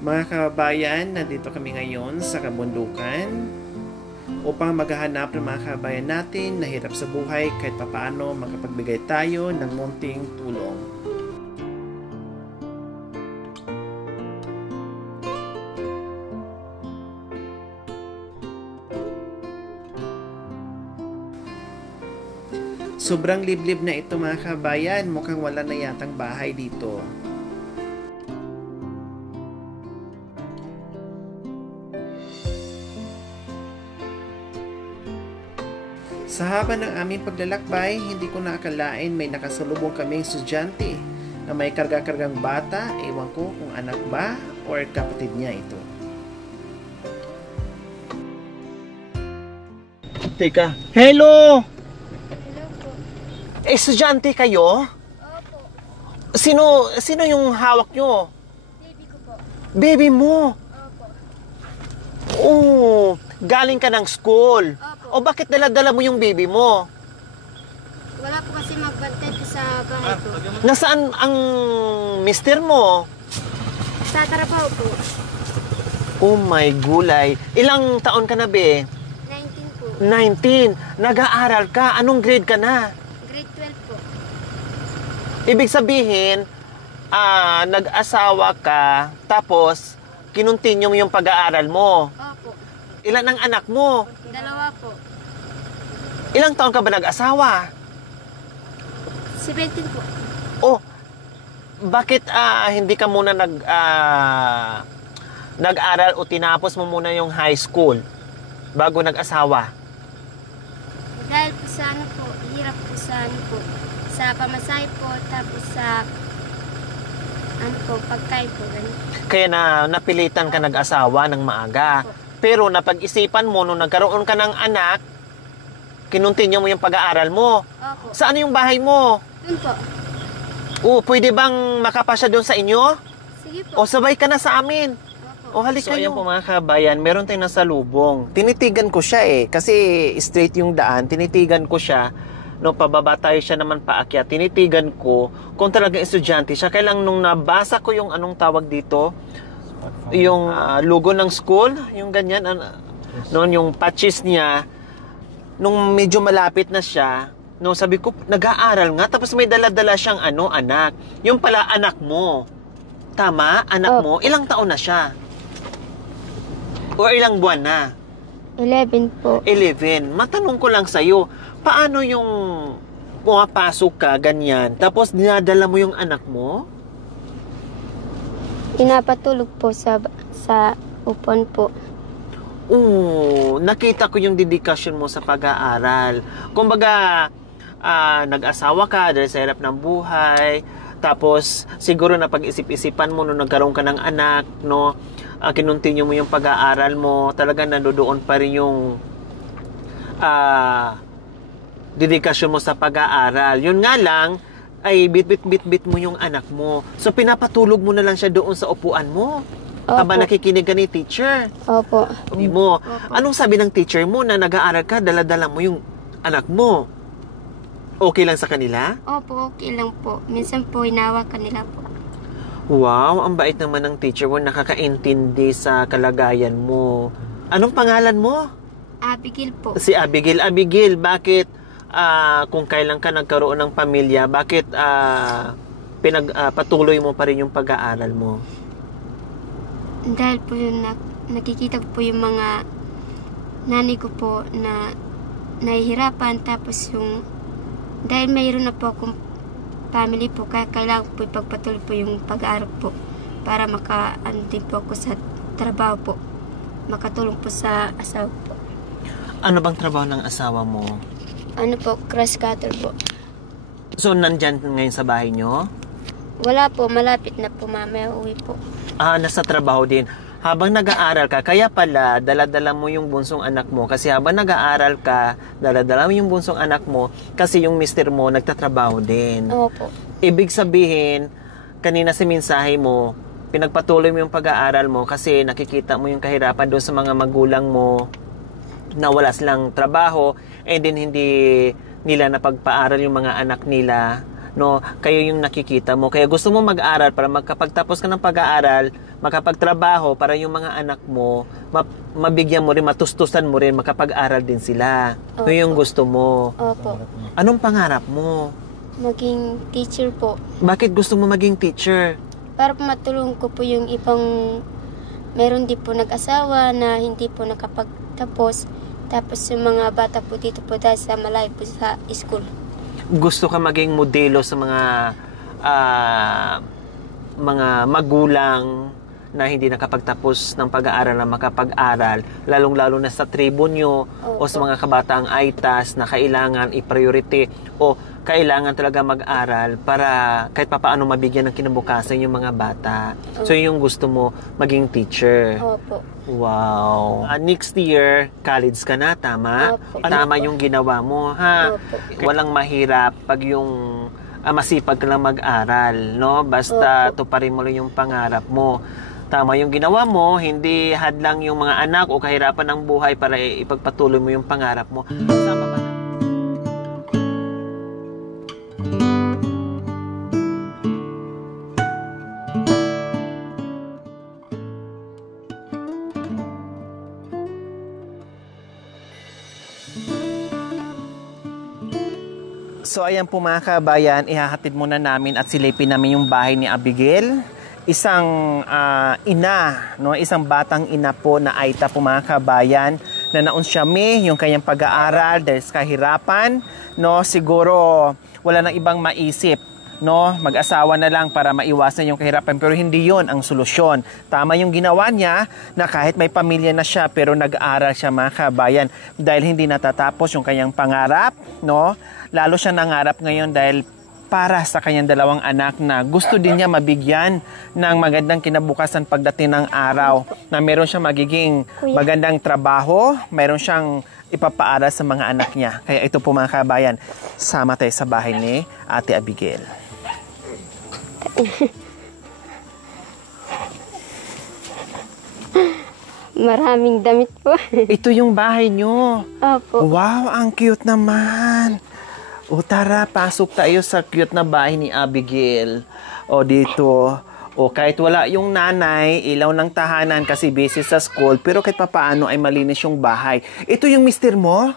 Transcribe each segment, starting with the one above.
Mga kababayan, nandito kami ngayon sa kabundukan upang maghahanap ng mga kababayan natin na hirap sa buhay kahit papaano makapagbigay tayo ng munting tulong. Sobrang liblib na ito mga kabayan, mukhang wala na yatang bahay dito. Sa haba ng aming paglalakbay, hindi ko naakalain may nakasalubong kaming estudyante na may karga-kargang bata, ewan ko kung anak ba or kapatid niya ito. Teka, hello! Hello po. Estudyante kayo? Opo. Sino yung hawak nyo? Baby ko po. Baby mo? Opo. Oh, galing ka ng school. Opo. O bakit dala-dala mo yung baby mo? Wala po kasi magbantay ko sa bahay ko. Nasaan ang mister mo? Sa trabaho po. Oh my gulay. Ilang taon ka na, be? 19 po. 19. Nag-aaral ka. Anong grade ka na? Grade 12 po. Ibig sabihin, nag-asawa ka, tapos kinuntinyo mo yung pag-aaral mo. Opo. Ilan ang anak mo? 2 po. Ilang taon ka ba nag-asawa? 17 po. Oh, bakit hindi ka muna nag-aral o tinapos mo muna yung high school bago nag-asawa? Dahil po sa ano po, hirap po sa ano po, sa pamasahe po, tapos sa ano po, pagkain po, ganun. Kaya napilitan ka nag-asawa ng maaga. Pero napag-isipan mo, nung nagkaroon ka ng anak, kinuntinyo mo yung pag-aaral mo. Opo. Saan yung bahay mo? Doon po. Pwede bang makapasya doon sa inyo? Sige po. O sabay ka na sa amin? Opo. O halika nyo. So ayan po mga kabayan, meron tayong nasalubong. Tinitigan ko siya kasi straight yung daan. Tinitigan ko siya, no, pababa tayo siya naman paakyat. Tinitigan ko kung talagang estudyante siya. Kaya lang nung nabasa ko yung anong tawag dito, yung logo ng school, yung ganyan, noon yung patches niya, nung medyo malapit na siya, no, sabi ko, nag-aaral nga, tapos may dala-dala siyang anak. Yung pala, anak mo. Tama? Anak mo? Ilang taon na siya? O ilang buwan na? 11 po. 11. Matanong ko lang sa'yo, paano yung pumapasok ka, ganyan, tapos dinadala mo yung anak mo? Pinapatulog po sa upuan po. Nakita ko yung dedikasyon mo sa pag-aaral. Kumbaga, nag-asawa ka dahil sa hirap ng buhay, tapos siguro na pag-isip-isipan mo nung nagkaroon ka ng anak, no, kinuntinyo mo yung pag-aaral mo, talagang nandoon pa rin yung dedikasyon mo sa pag-aaral. Yun nga lang, ay bit mo yung anak mo. So pinapatulog mo na lang siya doon sa upuan mo. Opo. Habang nakikinig ka ni teacher. Opo. Mo. Anong sabi ng teacher mo na nag-aaral ka, dala-dala mo yung anak mo? Okay lang sa kanila? Opo, okay lang po. Minsan po, hinawakan nila po. Wow, ang bait naman ng teacher mo, nakakaintindi sa kalagayan mo. Anong pangalan mo? Abigail po. Si Abigail. Abigail, bakit kung kailan ka nagkaroon ng pamilya, bakit patuloy mo pa rin yung pag-aaral mo? Dahil po yung nakikita ko po yung mga nanay ko po na nahihirapan, tapos yung dahil mayroon na po akong family po, kaya kailangan po ipagpatuloy po yung pag-aaral po para maka-ano din po ako sa trabaho po, makatulong po sa asawa po. Ano bang trabaho ng asawa mo? Ano po, grass cutter po. So, nandyan ngayon sa bahay nyo? Wala po, malapit na po, mamaya uwi po. Nasa trabaho din. Habang nag-aaral ka, kaya pala, dala-dala mo yung bunsong anak mo. Kasi habang nag-aaral ka, dala-dala mo yung bunsong anak mo, kasi yung mister mo, nagtatrabaho din. Opo. Ibig sabihin, kanina sa mensahe mo, pinagpatuloy mo yung pag-aaral mo kasi nakikita mo yung kahirapan doon sa mga magulang mo na wala silang trabaho, and then hindi nila napagpaaral yung mga anak nila, no? Kayo yung nakikita mo. Kaya gusto mo mag-aral para magkapagtapos ka ng pag-aaral, makapagtrabaho para yung mga anak mo, mabigyan mo rin, matustusan mo rin, makapag-aral din sila. Ito yung gusto mo. Opo. Anong pangarap mo? Maging teacher po. Bakit gusto mo maging teacher? Para po matulong ko po yung ibang meron din po nag-asawa na hindi po nakapagtapos. Tapos yung mga bata po dito po dahil sa malayo po sa school. Gusto ka maging modelo sa mga magulang na hindi nakapagtapos ng pag-aaral na makapag-aral, lalong-lalo na sa tribo nyo o sa mga kabataang aitas na kailangan i-priority o kailangan talaga mag-aral para kahit papaano mabigyan ng kinabukasan yung mga bata. So yung gusto mo, maging teacher. Opo. Wow. Next year, college ka na, tama? Opo. Tama yung ginawa mo, ha? Opo. Walang mahirap pag yung masipag ka lang mag-aral, no? Basta tuparin mo lang yung pangarap mo. Tama yung ginawa mo, hindi hadlang yung mga anak o kahirapan ng buhay para ipagpatuloy mo yung pangarap mo. Tama ba? So ayan po mga kabayan, ihahatid muna namin at silipin namin yung bahay ni Abigail. Isang ina, no? Isang batang ina po na Aita po mga kabayan na naunsyami yung kanyang pag-aaral dahil sa kahirapan, no? Siguro wala nang ibang maisip, no? Mag-asawa na lang para maiwasan yung kahirapan, pero hindi yon ang solusyon. Tama yung ginawa niya na kahit may pamilya na siya pero nag-aaral siya mga kabayan dahil hindi natatapos yung kanyang pangarap, no? Lalo siya nangarap ngayon dahil para sa kanyang dalawang anak na gusto din niya mabigyan ng magandang kinabukasan pagdating ng araw na meron siyang magiging magandang trabaho, meron siyang ipapaaral sa mga anak niya. Kaya ito po mga kabayan, sama tayo sa bahay ni Ate Abigail. Maraming damit po. Ito yung bahay niyo. Opo. Wow, ang cute naman. O tara, pasok tayo sa cute na bahay ni Abigail. O dito. O kahit wala yung nanay, ilaw ng tahanan kasi busy sa school, pero kahit papaano ay malinis yung bahay. Ito yung mister mo?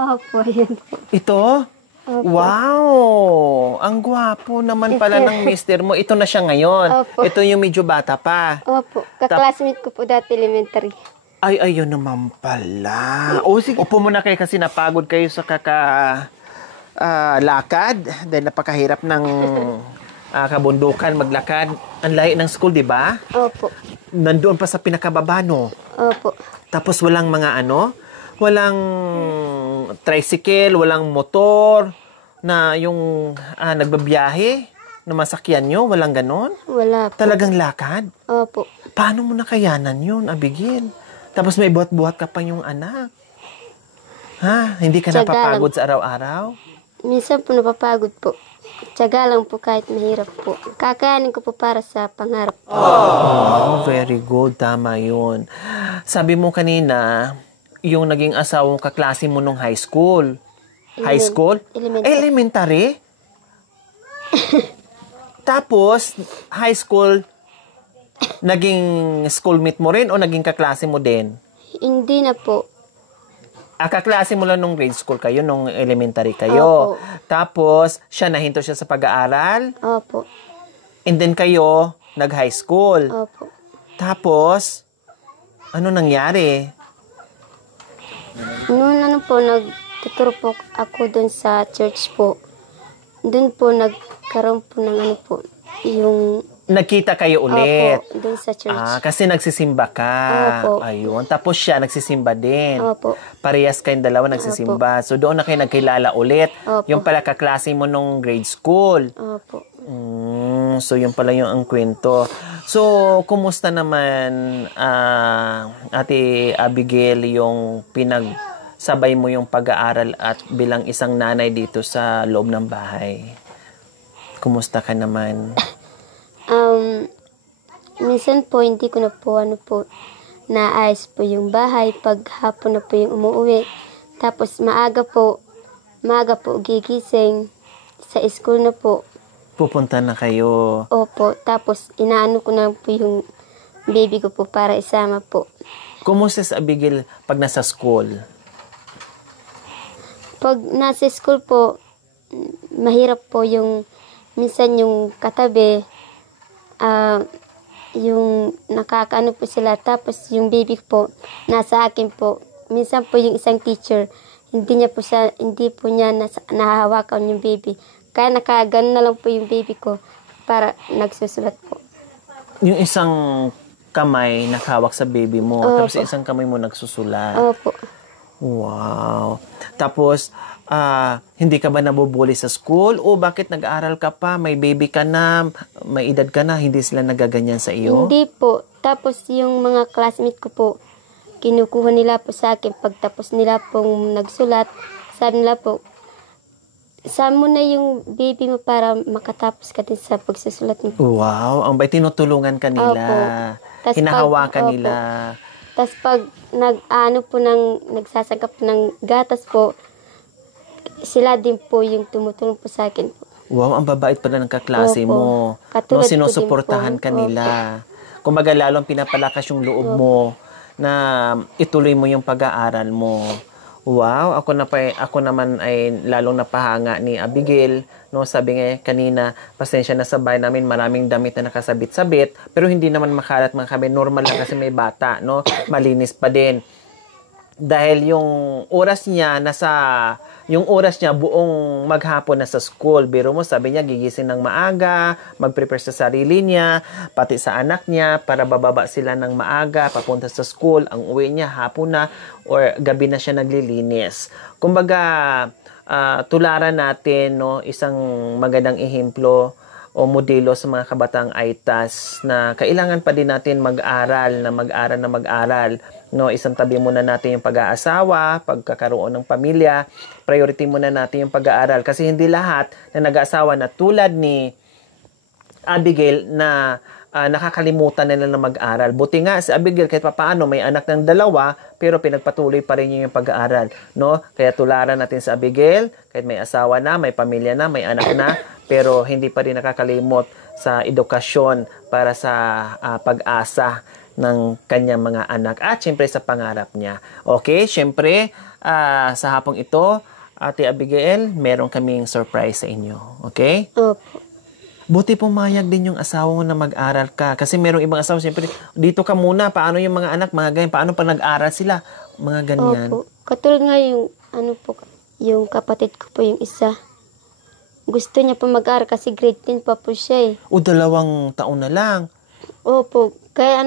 Opo, yun po. Ito? Opo. Wow! Ang gwapo naman pala ng mister mo. Ito na siya ngayon. Opo. Ito yung medyo bata pa. Opo. Kaklasmate ko po dati elementary. Ay, ayun naman pala. O sige, upo muna kayo kasi napagod kayo sa lakad dahil napakahirap ng kabundukan maglakad. Ang layo ng school, di ba? Opo. Nandoon pa sa pinakababa, no? Opo. Tapos walang mga walang tricycle, walang motor na yung nagbabiyahe na masakyan nyo, walang ganon? Wala po. Talagang lakad? Opo. Paano mo nakayanan yun, Abigail? Tapos may buhat-buhat ka pa yung anak. Ha? Hindi ka Tiyaga napapagod lang. sa araw-araw? Minsan po napapagod po. Tiyaga lang po kahit mahirap po. Kakayanin ko po para sa pangarap. Oh, very good. Tama yun. Sabi mo kanina, yung naging asawang kaklase mo nung high school. High school? Elementary. Elementary? Tapos, high school, naging schoolmate mo rin o naging kaklase mo din? Hindi na po. Kaklase mo lang nung grade school kayo, nung elementary kayo. Opo. Tapos, nahinto siya sa pag-aaral. Opo. And then kayo, nag-high school. Opo. Tapos, ano nangyari? Noon po, nagtuturo po ako doon sa church po. Doon po nagkaroon po ng yung... Nagkita kayo ulit. Opo, doon sa church. Kasi nagsisimba ka. Opo. Ayun. Tapos siya nagsisimba din. Opo. Parehas kayong dalawa nagsisimba. So doon na kayo nagkilala ulit. Opo. Yung pala kaklase mo nung grade school. Opo. So yun pala yung ang kwento. So, kumusta naman, Ate Abigail, yung pinagsabay mo yung pag-aaral at bilang isang nanay dito sa loob ng bahay? Kumusta ka naman? Minsan po, hindi ko na po, naayos po yung bahay. Pag hapon na po yung umuwi. Tapos maaga po gigising. Sa school na po. Pupunta na kayo. Opo. Tapos inaano ko na po yung baby ko po para isama po. Kumusta si Abigail pag nasa school? Pag nasa school po, mahirap po yung minsan yung katabi, yung nakakaano po sila. Tapos yung baby ko po, nasa akin po. Minsan po yung isang teacher, hindi po niya nahahawakan yung baby. Kaya nakagano na lang po yung baby ko para nagsusulat po. Yung isang kamay nakahawak sa baby mo, Opo. tapos isang kamay mo nagsusulat. Opo. Wow. Tapos, hindi ka ba nabubuli sa school? O bakit nag-aaral ka pa? May baby ka na, may edad ka na, hindi sila nagaganyan sa iyo? Hindi po. Tapos yung mga classmate ko po, kinukuha nila po sa akin pagtapos nila pong nagsulat. Sabi nila po, saan mo na yung baby mo para makatapos ka din sa pagsusulat mo. Wow, ang bait, tinutulungan ka nila. Opo. Tas Hinahawakan opo. nila. Tapos pag nagsasagap ng gatas po, sila din po yung tumutulong po sa akin po. Wow, ang babait pala ng kaklase Opo. mo. Katulad ko din Sinusuportahan po. ka nila. Kumbaga, lalong pinapalakas yung loob mo na ituloy mo yung pag-aaral mo. Wow, ako naman ay lalong napahanga ni Abigail. No, sabi nga kanina, pasensya na sa bahay namin, maraming damit na nakasabit-sabit, pero hindi naman makalat mga kami. Normal lang kasi may bata, no? Malinis pa din. Dahil yung oras niya buong maghapon na sa school. Biro mo, sabi niya gigising ng maaga, mag-prepare sa sarili niya, pati sa anak niya para bababa sila ng maaga papunta sa school. Ang uwi niya hapon na or gabi na siya naglilinis. Kumbaga, tularan natin, no, isang magandang ehemplo o modelo sa mga kabatang AITAS na kailangan pa din natin mag-aral. No, isang tabi muna natin yung pag-aasawa, pagkakaroon ng pamilya, priority muna natin yung pag-aaral. Kasi hindi lahat na nag-aasawa na tulad ni Abigail na nakakalimutan nila na mag-aral. Buti nga si Abigail kahit papaano may anak ng 2 pero pinagpatuloy pa rin yung pag-aaral. No? Kaya tularan natin si Abigail kahit may asawa na, may pamilya na, may anak na, pero hindi pa rin nakakalimot sa edukasyon para sa pag-asa ng kanyang mga anak at syempre sa pangarap niya. Okay, syempre sa hapong ito, Ate Abigail, meron kaming surprise sa inyo. Okay? Opo. Buti pumayag din yung asawa mo na mag-aral ka. Kasi merong ibang asawa, syempre, dito ka muna. Paano yung mga anak, mga ganyan? Paano pa nag-aral sila? Mga ganyan. Opo. Katulad nga yung kapatid ko po yung isa. Gusto niya po mag-aral kasi grade 10 pa po siya eh. O 2 taon na lang. Opo. Kaya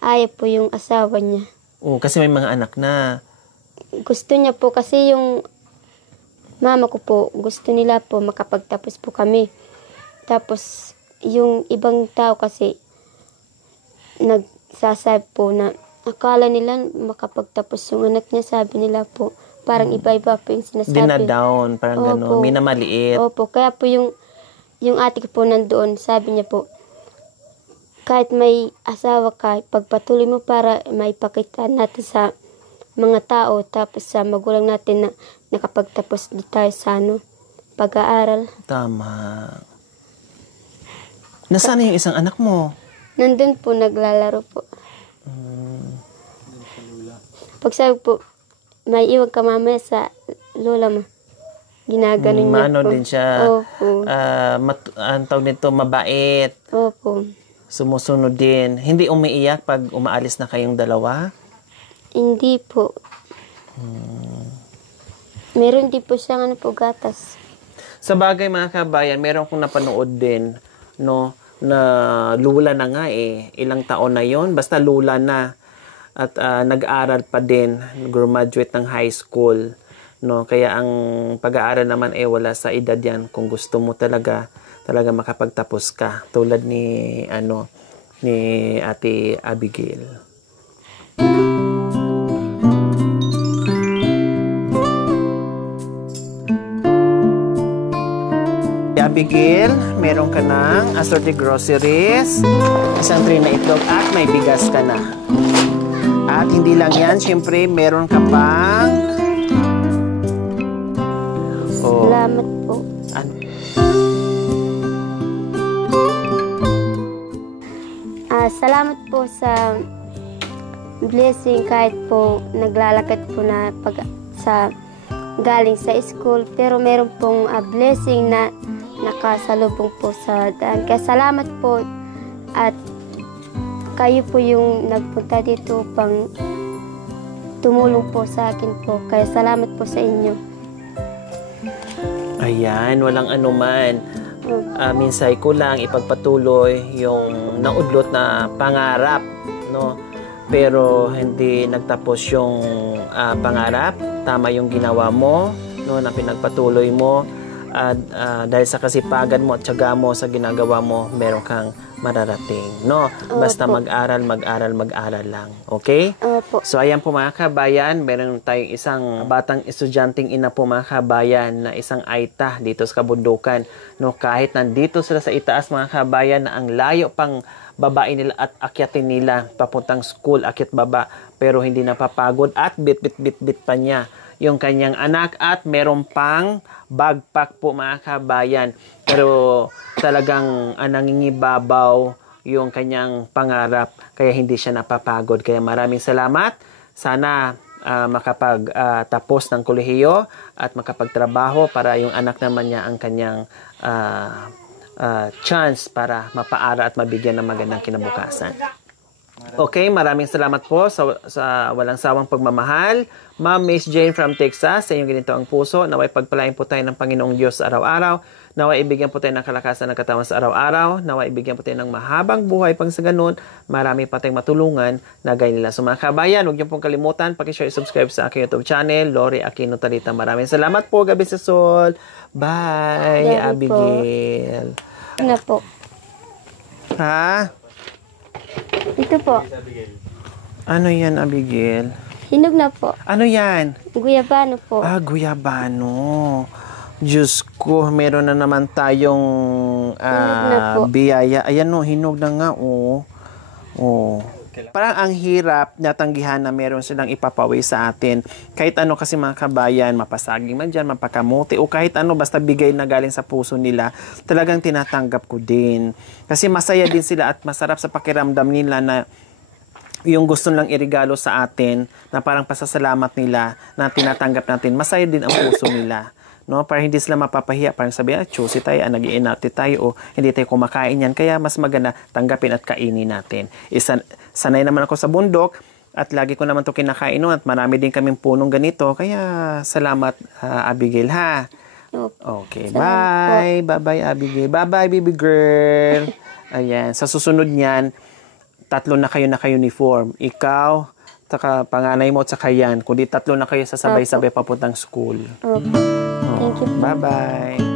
ayaw po yung asawa niya. O, kasi may mga anak na. Gusto niya po kasi yung mama ko po, gusto nila po makapagtapos po kami. Tapos, yung ibang tao kasi nagsasabi po na akala nila makapagtapos yung anak niya, sabi nila po. Parang iba-iba po yung sinasabi. Dinadown, parang gano'n. Minamaliit. Opo, kaya po yung ate ko po nandoon, sabi niya po, kahit may asawa ka, pagpatuloy mo para maipakita natin sa mga tao, tapos sa magulang natin na nakapagtapos di tayo sa pag-aaral. Tama. Nasaan yung isang anak mo? Nandun po, naglalaro po. Pag sabi po, may iwag ka mamaya sa lola mo. Ginaganon niya Maano po. din siya. Opo. Ang tawag nito, mabait. Opo. Sumusunod din. Hindi umiiyak pag umaalis na kayong 2? Hindi po. Meron din po siyang gatas. Sa bagay mga kabayan, meron kong napanood din, no, na lula na nga ilang taon na yon, basta lula na at nag-aral pa din, graduate ng high school, no, kaya ang pag-aaral naman wala sa edad yan kung gusto mo talaga makapagtapos ka tulad ni Ate Abigail. Abigail, meron ka ng assorted groceries, isang tray na itlog at may bigas ka na. At hindi lang yan, syempre meron ka pang Salamat po. Salamat po sa blessing kahit po naglalakad po na galing sa school, pero meron pong blessing na nakasalubong po sa daan. Kaya salamat po, at kayo po yung nagpunta dito pang tumulong po sa akin po. Kaya salamat po sa inyo. Ayan, walang anuman. Minsay ko lang ipagpatuloy yung naudlot na pangarap, no? Pero hindi nagtapos yung pangarap. Tama yung ginawa mo, no, na pinagpatuloy mo. Dahil sa kasipagan mo at tiyaga mo sa ginagawa mo, meron kang mararating, no? Basta Opo. mag-aral lang. Okay? Opo. So, ayan po mga kabayan, meron tayong isang batang estudyanteng ina po mga kabayan, na isang Aita dito sa kabundukan. No, kahit nandito sila sa itaas mga kabayan, na ang layo pang babae nila at akyatin nila papuntang school, akyat baba, pero hindi napapagod at bit pa niya yung kanyang anak, at meron pang backpack po mga kabayan. Pero talagang nangingibabaw yung kanyang pangarap, kaya hindi siya napapagod. Kaya maraming salamat. Sana makapagtapos ng kolehiyo at makapagtrabaho para yung anak naman niya ang kanyang chance para mapaara at mabigyan ng magandang kinabukasan. Okay, maraming salamat po sa walang sawang pagmamahal. Ma'am Miss Jane from Texas, sa inyong ganito ang puso. Naway pagpalain po tayo ng Panginoong Diyos araw-araw. Naway ibigyan po tayo ng kalakasan ng katawan sa araw-araw. Naway ibigyan po tayo ng mahabang buhay pang sa ganun. Marami pa tayong matulungan na gaya nila. So mga kabayan, huwag niyo pong kalimutan, pakishare, subscribe sa aking YouTube channel, Lori Aquino Talita. Maraming salamat po, Gabi sa Sol. Bye, Gabi po. Abigail. Nga po. Ha? Ito po. Ano yan, Abigail? Hinog na po. Ano yan? Guyabano po. Guyabano. Diyos ko, meron na naman tayong Hinog na po. biyaya. Ayan no, hinog na nga, oh. Oh. Parang ang hirap natanggihan na meron silang ipapawi sa atin. Kahit ano kasi mga kabayan, mapasaging man dyan, mapakamuti, o kahit ano, basta bigay na galing sa puso nila, talagang tinatanggap ko din. Kasi masaya din sila at masarap sa pakiramdam nila na yung gusto lang irigalo sa atin, na parang pasasalamat nila na tinatanggap natin, masaya din ang puso nila. No, para hindi sila mapapahiya, parang sabihin, choosy tayo, nag-iinati tayo, o hindi tayo kumakain yan, kaya mas maganda tanggapin at kainin natin. Sanay naman ako sa bundok, at lagi ko naman ito kinakain, at marami din kaming punong ganito, kaya salamat, Abigail, ha? Okay, bye! Bye-bye, Abigail. Bye-bye, baby girl! Ayan, sa susunod niyan, 3 na kayo naka-uniform. Ikaw, saka panganay mo, at saka yan. Kundi 3 na kayo sasabay-sabay papuntang school. Opo. Thank you. Bye-bye.